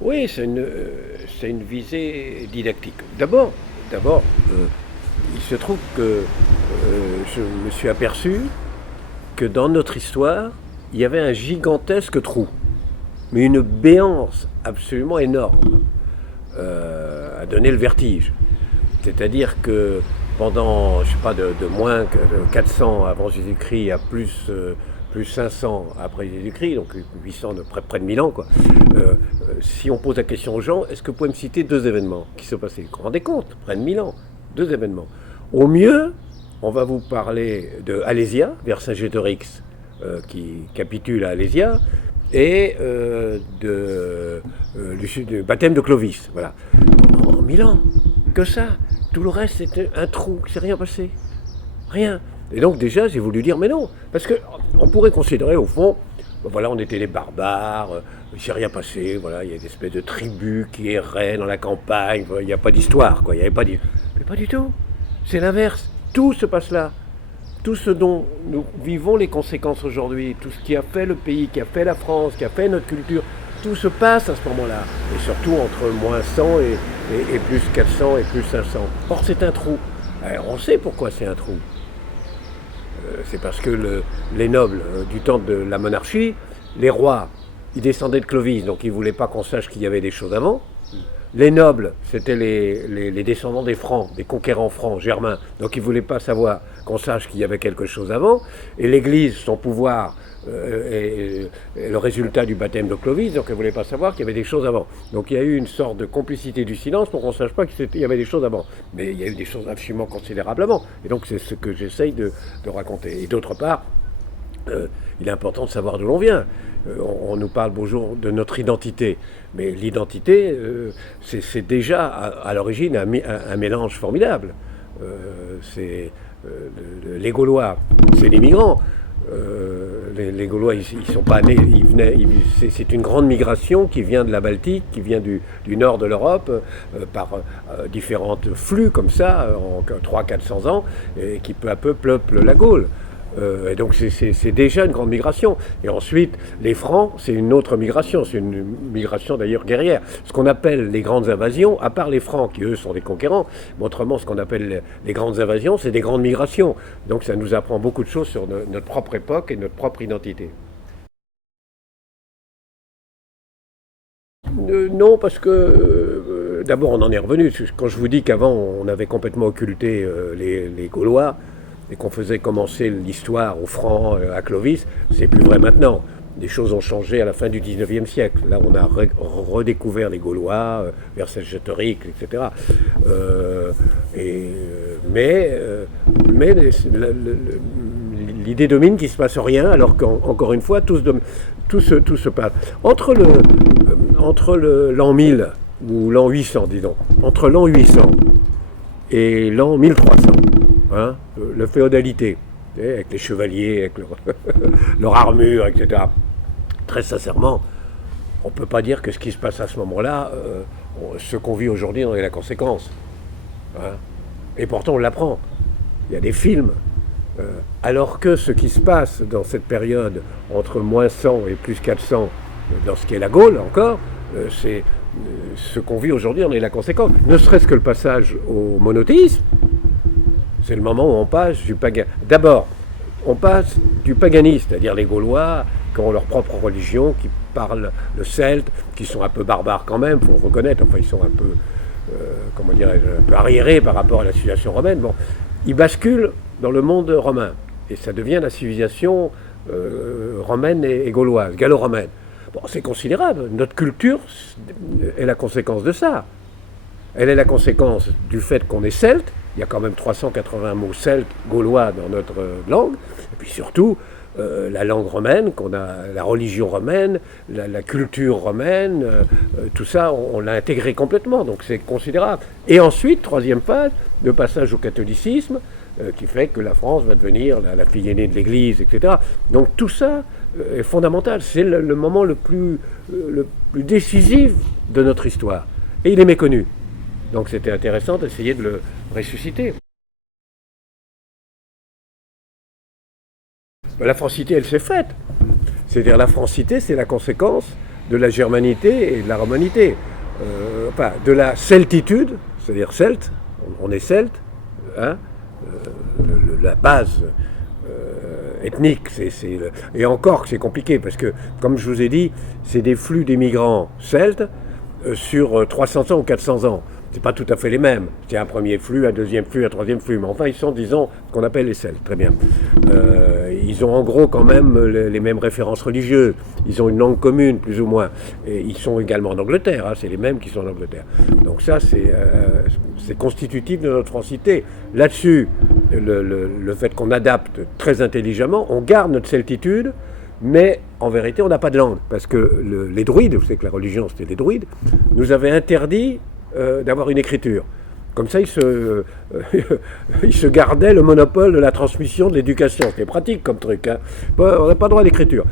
Oui, c'est une visée didactique. D'abord, il se trouve que je me suis aperçu que dans notre histoire, il y avait un gigantesque trou, mais une béance absolument énorme, à donner le vertige. C'est-à-dire que pendant, je sais pas, de moins que de 400 avant Jésus-Christ à plus 500 après Jésus-Christ, donc 800, près de 1000 ans, quoi. Si on pose la question aux gens, est-ce que vous pouvez me citer deux événements qui se sont passés? Vous vous rendez compte? Près de 1000 ans. Deux événements. Au mieux, on va vous parler de Alésia, Vercingétorix, qui capitule à Alésia, et du baptême de Clovis. Voilà. En 1000 ans, que ça. Tout le reste, c'était un trou, il ne s'est rien passé. Rien. Et donc déjà, j'ai voulu dire, mais non. Parce qu'on pourrait considérer, au fond, voilà, on était des barbares, il ne s'est rien passé, voilà, il y a des espèces de tribus qui erraient dans la campagne, il n'y a pas d'histoire, quoi, il n'y avait pas d'histoire. Mais pas du tout. C'est l'inverse. Tout se passe là. Tout ce dont nous vivons les conséquences aujourd'hui, tout ce qui a fait le pays, qui a fait la France, qui a fait notre culture, tout se passe à ce moment-là. Et surtout entre moins 100 et plus 400 et plus 500. Or, c'est un trou. Alors, on sait pourquoi c'est un trou. C'est parce que les nobles du temps de la monarchie, les rois, ils descendaient de Clovis, donc ils ne voulaient pas qu'on sache qu'il y avait des choses avant. Les nobles, c'était les descendants des Francs, des conquérants francs, germains. Donc ils ne voulaient pas savoir qu'on sache qu'il y avait quelque chose avant. Et l'Église, son pouvoir, est le résultat du baptême de Clovis, donc elle ne voulait pas savoir qu'il y avait des choses avant. Donc il y a eu une sorte de complicité du silence pour qu'on ne sache pas qu'il y avait des choses avant. Mais il y a eu des choses absolument considérablement. Et donc c'est ce que j'essaye de raconter. Et d'autre part, il est important de savoir d'où l'on vient. On nous parle bonjour de notre identité, mais l'identité, c'est déjà à l'origine un mélange formidable. C'est les Gaulois, c'est les migrants. Les Gaulois, ils sont pas nés, c'est une grande migration qui vient de la Baltique, qui vient du nord de l'Europe, par différents flux comme ça, en 300-400 ans, et qui peu à peu peuplent la Gaule. Et donc c'est déjà une grande migration. Et ensuite, les Francs, c'est une autre migration. C'est une migration d'ailleurs guerrière. Ce qu'on appelle les grandes invasions, à part les Francs, qui eux sont des conquérants, mais autrement ce qu'on appelle les grandes invasions, c'est des grandes migrations. Donc ça nous apprend beaucoup de choses sur notre propre époque et notre propre identité. Non, parce que d'abord on en est revenu. Quand je vous dis qu'avant on avait complètement occulté les Gaulois, et qu'on faisait commencer l'histoire aux Francs, à Clovis, c'est plus vrai maintenant. Les choses ont changé à la fin du 19e siècle. Là, on a redécouvert les Gaulois, Vercingétorix, etc. Mais l'idée domine qu'il ne se passe rien, alors qu'encore une fois, tout se passe. Entre l'an 1000, ou l'an 800, disons, entre l'an 800 et l'an 1300, hein, la féodalité, avec les chevaliers, avec leur armure, etc. Très sincèrement, on ne peut pas dire que ce qui se passe à ce moment-là, ce qu'on vit aujourd'hui en est la conséquence. Hein. Et pourtant, on l'apprend. Il y a des films. Alors que ce qui se passe dans cette période, entre moins 100 et plus 400, dans ce qui est la Gaule encore, c'est ce qu'on vit aujourd'hui en est la conséquence. Ne serait-ce que le passage au monothéisme, c'est le moment où on passe du paganisme. D'abord, on passe du paganisme, c'est-à-dire les Gaulois qui ont leur propre religion, qui parlent le celte, qui sont un peu barbares quand même, il faut le reconnaître, enfin ils sont un peu, comment dirais-je, un peu arriérés par rapport à la civilisation romaine. Bon, ils basculent dans le monde romain, et ça devient la civilisation romaine et gauloise, gallo-romaine. Bon, c'est considérable, notre culture est la conséquence de ça. Elle est la conséquence du fait qu'on est celte. Il y a quand même 380 mots celtes, gaulois dans notre langue. Et puis surtout, la langue romaine, qu'on a, la religion romaine, la culture romaine, tout ça, on l'a intégré complètement. Donc c'est considérable. Et ensuite, troisième phase, le passage au catholicisme, qui fait que la France va devenir la fille aînée de l'Église, etc. Donc tout ça est fondamental. C'est le moment le plus décisif de notre histoire. Et il est méconnu. Donc c'était intéressant d'essayer de le ressusciter. La francité, elle s'est faite. C'est-à-dire la francité, c'est la conséquence de la germanité et de la romanité. Enfin, de la celtitude, c'est-à-dire celte, on est celte, hein, la base ethnique, et encore c'est compliqué, parce que, comme je vous ai dit, c'est des flux d'émigrants celtes sur 300 ans ou 400 ans. C'est pas tout à fait les mêmes. C'est un premier flux, un deuxième flux, un troisième flux. Mais enfin, ils sont, disons, ce qu'on appelle les Celtes. Très bien. Ils ont en gros quand même les mêmes références religieuses. Ils ont une langue commune, plus ou moins. Et ils sont également en Angleterre. Hein, c'est les mêmes qui sont en Angleterre. Donc ça, c'est constitutif de notre francité. Là-dessus, le fait qu'on adapte très intelligemment, on garde notre celtitude, mais en vérité, on n'a pas de langue. Parce que les druides, vous savez que la religion, c'était des druides, nous avaient interdit d'avoir une écriture. Comme ça, ils se gardaient le monopole de la transmission de l'éducation. C'était pratique comme truc. Hein. On n'a pas le droit d'écriture.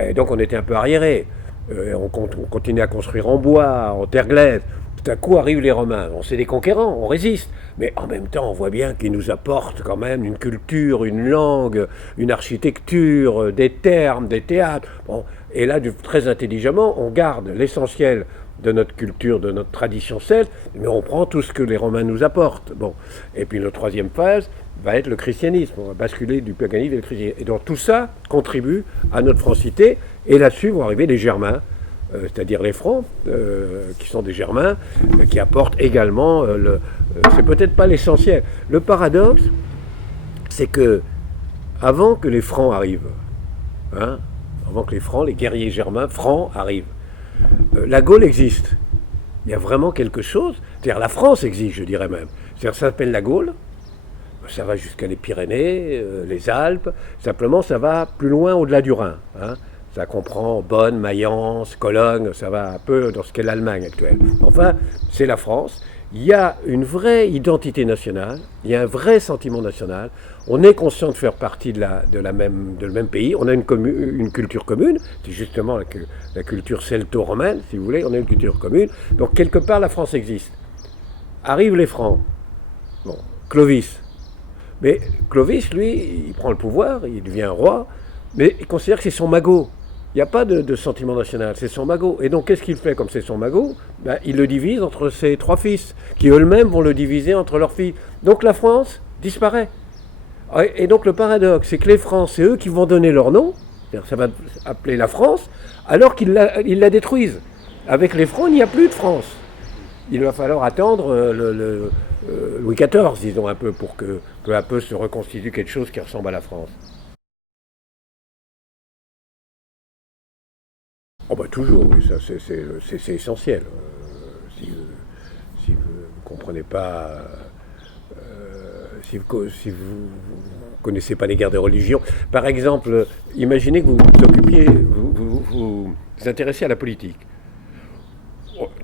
Et donc on était un peu arriérés. On continuait à construire en bois, en terre glaise. Tout à coup arrivent les Romains. On c'est des conquérants, on résiste. Mais en même temps, on voit bien qu'ils nous apportent quand même une culture, une langue, une architecture, des termes, des théâtres. Bon. Et là, très intelligemment, on garde l'essentiel de notre culture, de notre tradition celte, mais on prend tout ce que les Romains nous apportent. Bon. Et puis notre troisième phase va être le christianisme. On va basculer du paganisme au christianisme. Et donc tout ça contribue à notre francité. Et là-dessus vont arriver les Germains, c'est-à-dire les Francs, qui sont des Germains, qui apportent également... c'est peut-être pas l'essentiel. Le paradoxe, c'est que avant que les Francs arrivent, hein, avant que les Francs, les guerriers germains francs arrivent, la Gaule existe. Il y a vraiment quelque chose. C'est-à-dire la France existe, je dirais même. C'est-à-dire ça s'appelle la Gaule. Ça va jusqu'à les Pyrénées, les Alpes. Simplement, ça va plus loin au-delà du Rhin. Hein. Ça comprend Bonn, Mayence, Cologne. Ça va un peu dans ce qu'est l'Allemagne actuelle. Enfin, c'est la France. Il y a une vraie identité nationale. Il y a un vrai sentiment national. On est conscient de faire partie de le même pays. On a une culture commune. C'est justement la culture celto-romaine, si vous voulez. On a une culture commune. Donc, quelque part, la France existe. Arrivent les Francs. Bon, Clovis. Mais Clovis, lui, il prend le pouvoir, il devient roi, mais il considère que c'est son magot. Il n'y a pas de sentiment national, c'est son magot. Et donc, qu'est-ce qu'il fait comme c'est son magot? Il le divise entre ses trois fils, qui eux-mêmes vont le diviser entre leurs filles. Donc, la France disparaît. Et donc, le paradoxe, c'est que les Francs, c'est eux qui vont donner leur nom, ça va appeler la France, alors qu'ils la détruisent. Avec les Francs, il n'y a plus de France. Il va falloir attendre Louis XIV, disons un peu, pour que peu à peu se reconstitue quelque chose qui ressemble à la France. Oh bah toujours, oui, ça c'est essentiel. Si vous ne comprenez pas, si vous connaissez pas les guerres des religions, par exemple, imaginez que vous vous intéressez à la politique.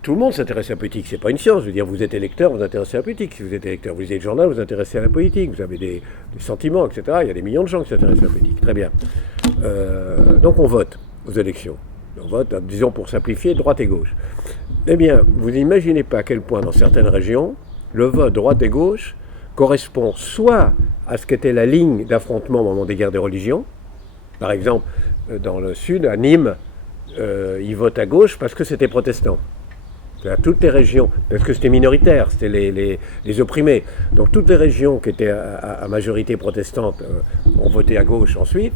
Tout le monde s'intéresse à la politique, c'est pas une science. Je veux dire, vous êtes électeur, vous vous intéressez à la politique. Si vous êtes électeur, vous lisez le journal, vous vous intéressez à la politique. Vous avez des sentiments, etc. Il y a des millions de gens qui s'intéressent à la politique. Très bien. Donc on vote aux élections. On vote, disons pour simplifier, droite et gauche. Eh bien, vous n'imaginez pas à quel point dans certaines régions, le vote droite et gauche correspond soit à ce qu'était la ligne d'affrontement au moment des guerres des religions. Par exemple, dans le sud, à Nîmes, ils votent à gauche parce que c'était protestant. À toutes les régions, parce que c'était minoritaire, c'était les opprimés. Donc toutes les régions qui étaient à majorité protestante ont voté à gauche ensuite.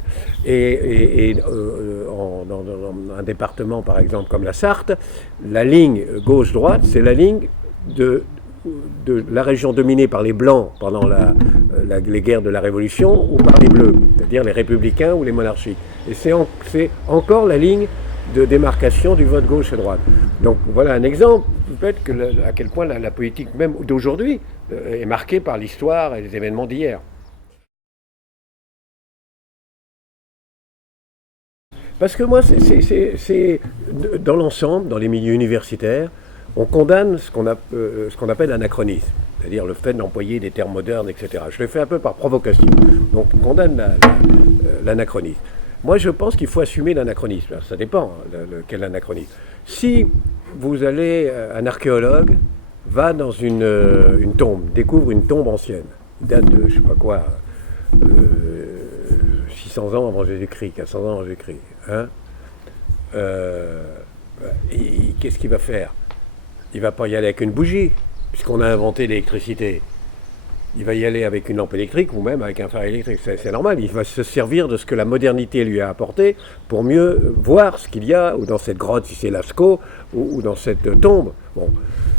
Et dans un département, par exemple, comme la Sarthe, la ligne gauche-droite, c'est la ligne de la région dominée par les Blancs pendant les guerres de la Révolution ou par les Bleus, c'est-à-dire les républicains ou les monarchies. Et c'est encore la ligne de démarcation du vote gauche et droite. Donc voilà un exemple du fait à quel point la politique même d'aujourd'hui est marquée par l'histoire et les événements d'hier. Parce que moi, c'est dans l'ensemble, dans les milieux universitaires, on condamne ce qu'on appelle l'anachronisme, c'est-à-dire le fait d'employer des termes modernes, etc. Je le fais un peu par provocation. Donc on condamne l'anachronisme. Moi, je pense qu'il faut assumer l'anachronisme. Ça dépend, quel anachronisme. Si vous allez, un archéologue va dans une tombe, découvre une tombe ancienne, qui date de, je sais pas quoi, 600 ans avant Jésus-Christ, 400 ans avant Jésus-Christ. Hein, Qu'est-ce qu'il va faire? Il ne va pas y aller avec une bougie, puisqu'on a inventé l'électricité. Il va y aller avec une lampe électrique ou même avec un phare électrique. C'est normal. Il va se servir de ce que la modernité lui a apporté pour mieux voir ce qu'il y a, ou dans cette grotte, si c'est Lascaux, ou dans cette tombe. Bon,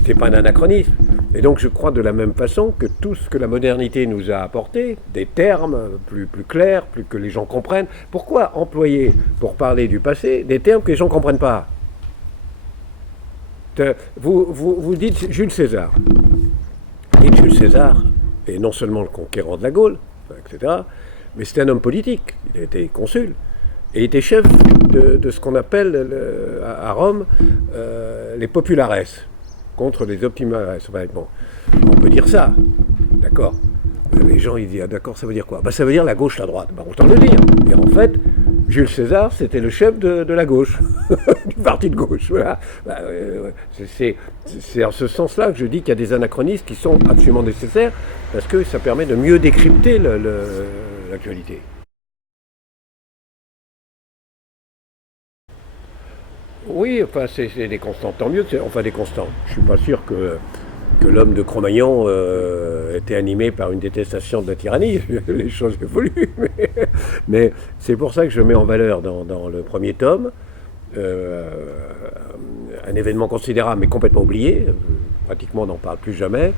c'est pas un anachronisme. Et donc je crois de la même façon que tout ce que la modernité nous a apporté, des termes plus clairs, plus que les gens comprennent. Pourquoi employer, pour parler du passé, des termes que les gens ne comprennent pas? Vous dites Jules César. Et Jules César est non seulement le conquérant de la Gaule, etc., mais c'était un homme politique. Il a été consul. Et il était chef de ce qu'on appelle à Rome les populares, contre les optimares. Bon, on peut dire ça, d'accord. Les gens, ils disent, ah, d'accord, ça veut dire quoi? Ça veut dire la gauche, la droite. Autant le dire. Et en fait, Jules César, c'était le chef de la gauche, du parti de gauche. Voilà. C'est en ce sens-là que je dis qu'il y a des anachronismes qui sont absolument nécessaires, parce que ça permet de mieux décrypter l'actualité. Oui, enfin, c'est des constants. Tant mieux que enfin des constants. Je suis pas sûr que l'homme de Cro-Magnon était animé par une détestation de la tyrannie. Les choses évoluent. Mais c'est pour ça que je mets en valeur dans le premier tome un événement considérable mais complètement oublié, pratiquement on n'en parle plus jamais,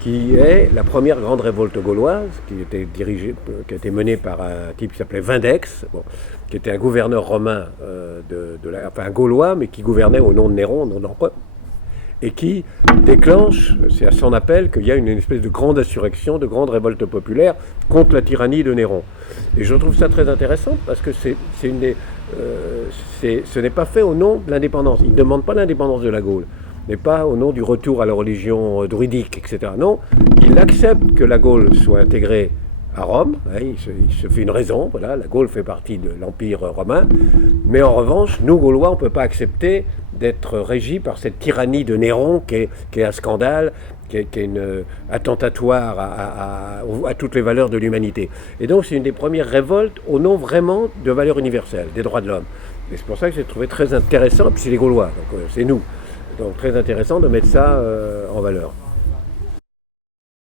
qui est la première grande révolte gauloise qui a été menée par un type qui s'appelait Vindex, qui était un gouverneur romain, enfin un gaulois, mais qui gouvernait au nom de Néron, au nom d'empereur, et qui déclenche, c'est à son appel qu'il y a une espèce de grande insurrection, de grande révolte populaire contre la tyrannie de Néron. Et je trouve ça très intéressant parce que ce n'est pas fait au nom de l'indépendance. Il ne demande pas l'indépendance de la Gaule, mais pas au nom du retour à la religion druidique, etc. Non, il accepte que la Gaule soit intégrée à Rome, il se fait une raison, voilà, la Gaule fait partie de l'Empire romain, mais en revanche, nous Gaulois, on ne peut pas accepter d'être régis par cette tyrannie de Néron qui est un scandale, qui est une attentatoire à toutes les valeurs de l'humanité. Et donc c'est une des premières révoltes au nom vraiment de valeurs universelles, des droits de l'homme. Et c'est pour ça que j'ai trouvé très intéressant, et puis c'est les Gaulois, donc c'est nous, donc très intéressant de mettre ça en valeur.